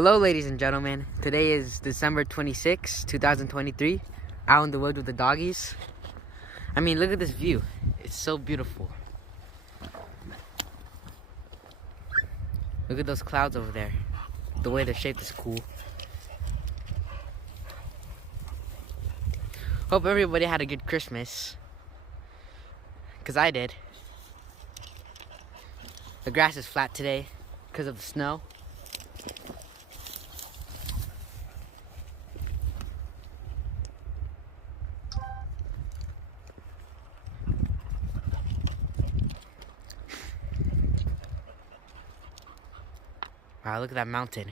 Hello, ladies and gentlemen. Today is December 26, 2023. Out in the woods with the doggies. I mean, look at this view. It's so beautiful. Look at those clouds over there. The way they're shaped is cool. Hope everybody had a good Christmas. Because I did. The grass is flat today because of the snow. Wow, look at that mountain.